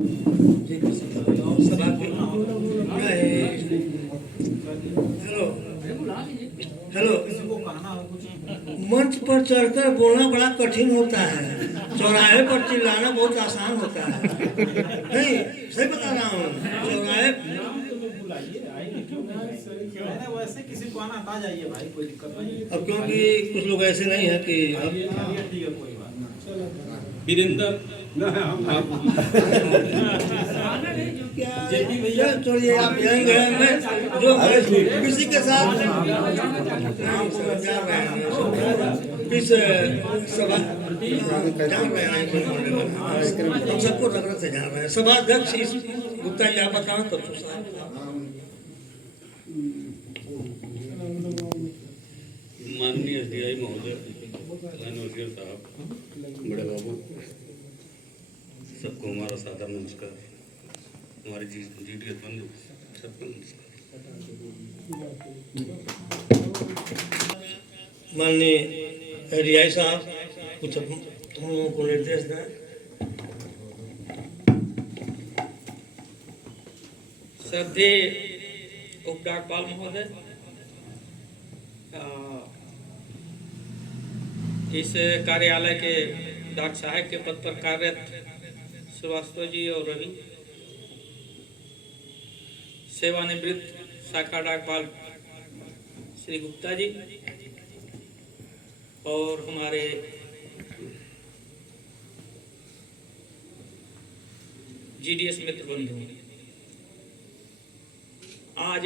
सभा के hello hello, मंच पर चढ़कर बोलना बड़ा कठिन होता है, चौराहे पर चिल्लाना बहुत आसान होता है। नहीं, सही बता रहा हूँ। चौराहे वैसे किसी को आना आ जाइए भाई, कोई दिक्कत नहीं। अब क्योंकि कुछ लोग ऐसे नहीं है कि अब ठीक है, कोई बात नहीं। वीरेंद्र जेपी भैया छोड़िए, आप यहीं गए मैं जो किसी के साथ किस सभा जान रहे हैं, हम सबको नफरत से जान रहे हैं। सभाध्यक्ष गुप्ता क्या बताओ तो माननीय एसडीआई महोदय, वजीर साहब, बड़े बाबू, सबको हमारा सादर नमस्कार। हमारे जीडीएस बंधु सबको नमस्कार। माननीय एडीआई साहब कुछ हम लोगों को निर्देश दें। श्रद्धेय उप डाकपाल महोदय, इस कार्यालय के डाक सहायक के पद पर कार्यरत श्रीवास्तव जी और रवि, सेवानिवृत्त शाखा डाकपाल श्री गुप्ता जी और हमारे जीडीएस मित्र बंधु, आज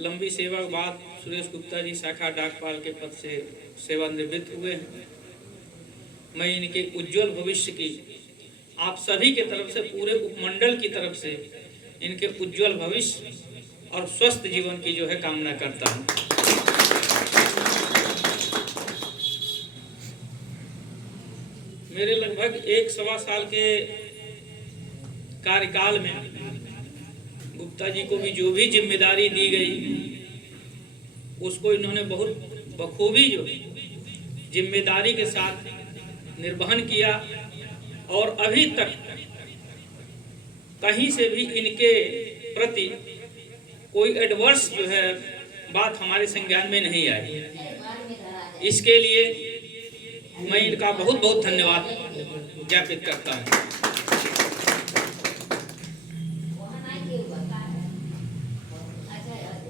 लंबी सेवा के बाद सुरेश गुप्ता जी शाखा डाकपाल के पद से सेवानिवृत्त हुए हैं। मैं इनके उज्जवल भविष्य की आप सभी के तरफ से, पूरे उपमंडल की तरफ से इनके उज्जवल भविष्य और स्वस्थ जीवन की जो है कामना करता हूं। मेरे लगभग 1-1.25 साल के कार्यकाल में गुप्ता जी को भी जो भी जिम्मेदारी दी गई उसको इन्होंने बहुत बखूबी जो जिम्मेदारी के साथ निर्वहन किया और अभी तक कहीं से भी इनके प्रति कोई एडवर्स जो है बात हमारे संज्ञान में नहीं आई। इसके लिए मैं इनका बहुत बहुत धन्यवाद ज्ञापित करता हूँ।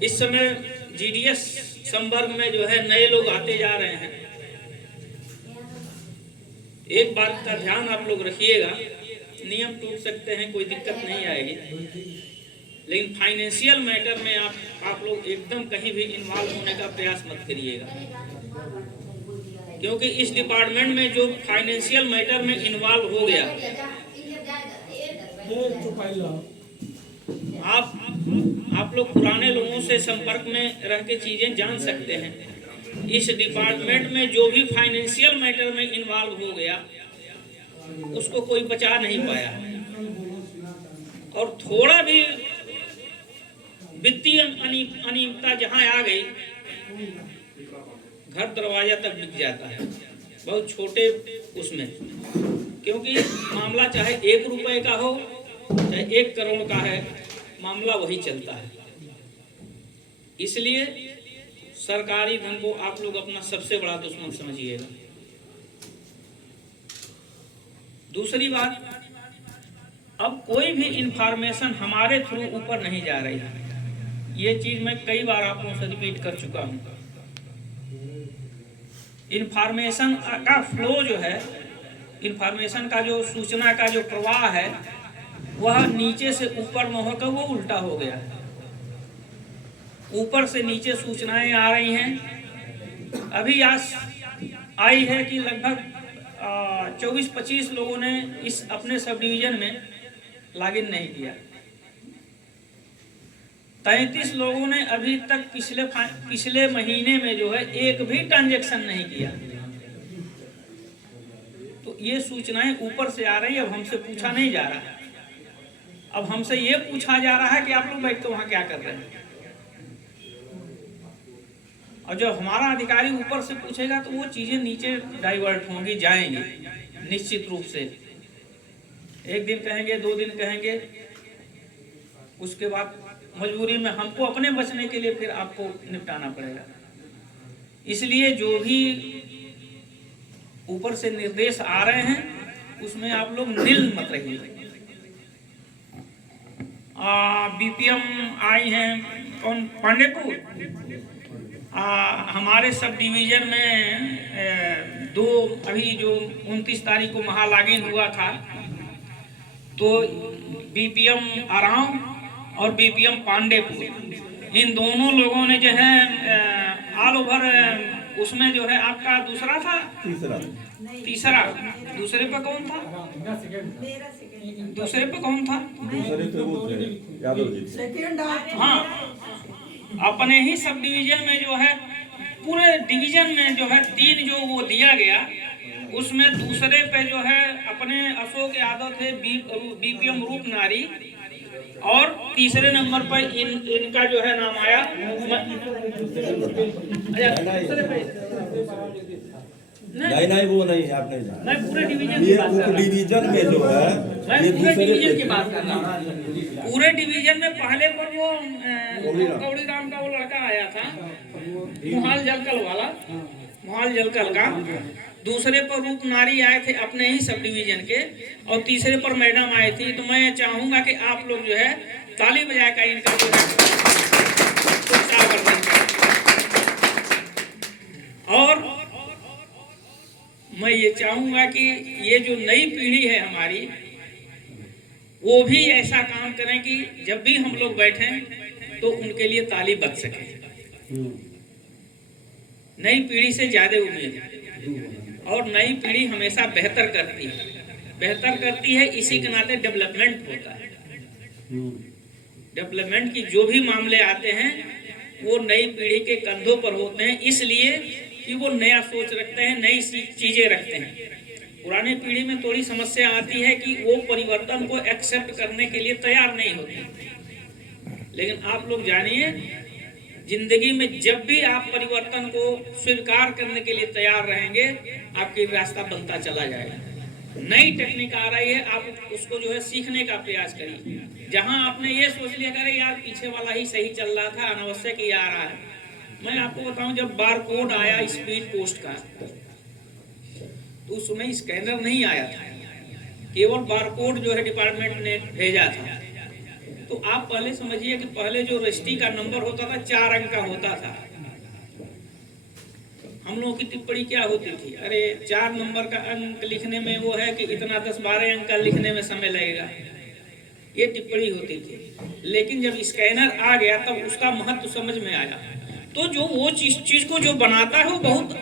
इस समय जीडीएस संवर्ग में जो है नए लोग आते जा रहे हैं। एक बात का ध्यान आप लोग रखिएगा, नियम टूट सकते हैं, कोई दिक्कत नहीं आएगी, लेकिन फाइनेंशियल मैटर में आप लोग एकदम कहीं भी इन्वॉल्व होने का प्रयास मत करिएगा, क्योंकि इस डिपार्टमेंट में जो फाइनेंशियल मैटर में इन्वॉल्व हो गया, आप लोग पुराने लोगों से संपर्क में रह के चीजें जान सकते हैं। इस डिपार्टमेंट में जो भी फाइनेंशियल मैटर में इन्वॉल्व हो गया उसको कोई बचा नहीं पाया, और थोड़ा भी वित्तीय अनियमितता जहां आ गई घर दरवाजा तक बिक जाता है, बहुत छोटे उसमें, क्योंकि मामला चाहे 1 रुपए का हो चाहे 1 करोड़ का है, मामला वही चलता है। इसलिए सरकारी धन को आप लोग अपना सबसे बड़ा दुश्मन समझिएगा। दूसरी बात, अब कोई भी इंफॉर्मेशन हमारे थ्रू ऊपर नहीं जा रही है। ये चीज मैं कई बार आप लोगों से रिपीट कर चुका हूं। इंफॉर्मेशन का फ्लो जो है, इंफॉर्मेशन का जो सूचना का जो प्रवाह है, वह नीचे से ऊपर में होकर वो उल्टा हो गया है। ऊपर से नीचे सूचनाएं आ रही हैं। अभी आज आई है कि लगभग 24-25 लोगों ने इस अपने सब डिवीजन में लॉगिन नहीं किया। 33 लोगों ने अभी तक पिछले महीने में जो है एक भी ट्रांजैक्शन नहीं किया। तो ये सूचनाएं ऊपर से आ रही है। अब हमसे पूछा नहीं जा रहा है, अब हमसे ये पूछा जा रहा है कि आप लोग बैठ के वहां क्या कर रहे हैं। और जब हमारा अधिकारी ऊपर से पूछेगा तो वो चीजें नीचे डाइवर्ट होंगी, जाएंगी निश्चित रूप से। एक दिन कहेंगे, 2 दिन कहेंगे, उसके बाद मजबूरी में हमको अपने बचने के लिए फिर आपको निपटाना पड़ेगा। इसलिए जो भी ऊपर से निर्देश आ रहे हैं उसमें आप लोग नील मत रहिए। बीपीएम आई हैं कौन, पांडेपुर, हमारे सब डिवीजन में 2 अभी जो 29 तारीख को महालागिन हुआ था, तो बीपीएम आराम और बीपीएम पांडेपुर, इन दोनों लोगों ने जो है ऑल ओवर, उसमें जो है आपका दूसरा था, तीसरा, दूसरे पे कौन था, दूसरे पे कौन था, हाँ, अपने ही सब डिवीजन में जो है, पूरे डिवीजन में जो है 3 जो वो दिया गया, उसमें दूसरे पे जो है अपने अशोक यादव थे, बीपीएम रूपनारी, और तीसरे नंबर पर इनका जो है नाम आया, नहीं वो नहीं है, आपने मैं पूरे डिवीजन की बात कर रहा हूं। डिवीजन में जो है, मैं पूरे डिवीजन की बात कर रहा हूँ। पूरे डिवीजन में पहले पर वो कौड़ी राम का वो लड़का आया था, मोहाल जलकल वाला, मोहाल जलकल का, दूसरे पर रूपनारी आए थे अपने ही सब डिवीजन के, और तीसरे पर मैडम आई थी। तो मैं चाहूंगा कि आप लोग जो है ताली बजाकर इनका जो है उत्साहवर्धन करें। और मैं ये चाहूंगा कि ये जो नई पीढ़ी है हमारी, वो भी ऐसा काम करें कि जब भी हम लोग बैठें तो उनके लिए ताली बज सके। नई पीढ़ी से ज्यादा उम्मीद है, और नई पीढ़ी हमेशा बेहतर करती है, इसी के नाते डेवलपमेंट होता है। डेवलपमेंट की जो भी मामले आते हैं वो नई पीढ़ी के कंधों पर होते हैं, इसलिए कि वो नया सोच रखते हैं, नई चीजें रखते हैं। पुरानी पीढ़ी में थोड़ी समस्या आती है कि वो परिवर्तन को एक्सेप्ट करने के लिए तैयार नहीं होते। लेकिन आप लोग जानिए, जिंदगी में जब भी आप परिवर्तन को स्वीकार करने के लिए तैयार रहेंगे, आपकी रास्ता बनता चला जाएगा। नई टेक्निक आ रही है, आप उसको जो है सीखने का प्रयास करिए। जहां आपने ये सोच लिया करे यार पीछे वाला ही सही चल रहा था, अनावश्यक ही आ रहा है। मैं आपको बताऊं, जब बार कोड आया स्पीड पोस्ट का, तो उस समय स्कैनर नहीं आया था, केवल बार कोड जो है डिपार्टमेंट ने भेजा था। तो आप पहले समझिए कि पहले जो रजिस्ट्री का नंबर होता था 4 अंक का होता था। हम लोगों की टिप्पणी क्या होती थी, अरे 4 नंबर का अंक लिखने में वो है कि इतना 10-12 अंक का लिखने में समय लगेगा, ये टिप्पणी होती थी। लेकिन जब स्कैनर आ गया तब उसका महत्व समझ में आया। तो जो वो चीज को जो बनाता है वो बहुत,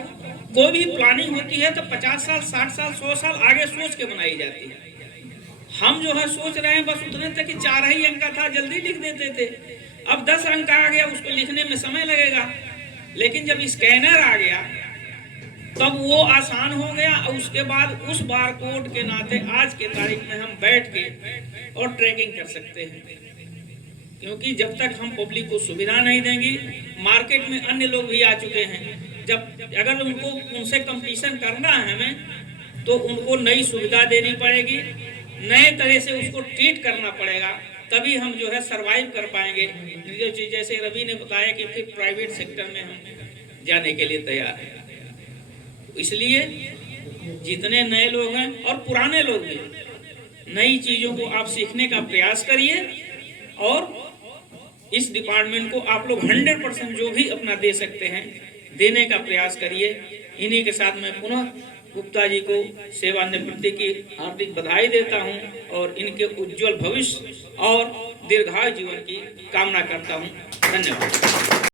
कोई भी प्लानिंग होती है तो 50 साल 60 साल 100 साल आगे सोच के बनाई जाती है। हम जो है सोच रहे हैं बस उतने तक कि 4 ही अंक का था, जल्दी लिख देते थे। अब 10 अंक का आ गया, उसको लिखने में समय लगेगा। लेकिन जब स्कैनर आ गया तब वो आसान हो गया, और उसके बाद उस बार कोड के नाते आज के तारीख में हम बैठ के और ट्रैकिंग कर सकते हैं। क्योंकि जब तक हम पब्लिक को सुविधा नहीं देंगे, मार्केट में अन्य लोग भी आ चुके हैं, जब अगर उनसे कंपटीशन करना है हमें, तो उनको नई सुविधा देनी पड़ेगी, नए तरह से उसको ट्रीट करना पड़ेगा, तभी हम जो है सरवाइव कर पाएंगे। जैसे रवि ने बताया कि फिर प्राइवेट सेक्टर में हम जाने के लिए तैयार हैं। इसलिए जितने नए लोग हैं और पुराने लोग भी, नई चीजों को आप सीखने का प्रयास करिए, और इस डिपार्टमेंट को आप लोग 100% जो भी अपना दे सकते हैं देने का प्रयास करिए। इन्हीं के साथ मैं पुनः गुप्ता जी को सेवानिवृत्ति की हार्दिक बधाई देता हूं, और इनके उज्जवल भविष्य और दीर्घायु जीवन की कामना करता हूं। धन्यवाद।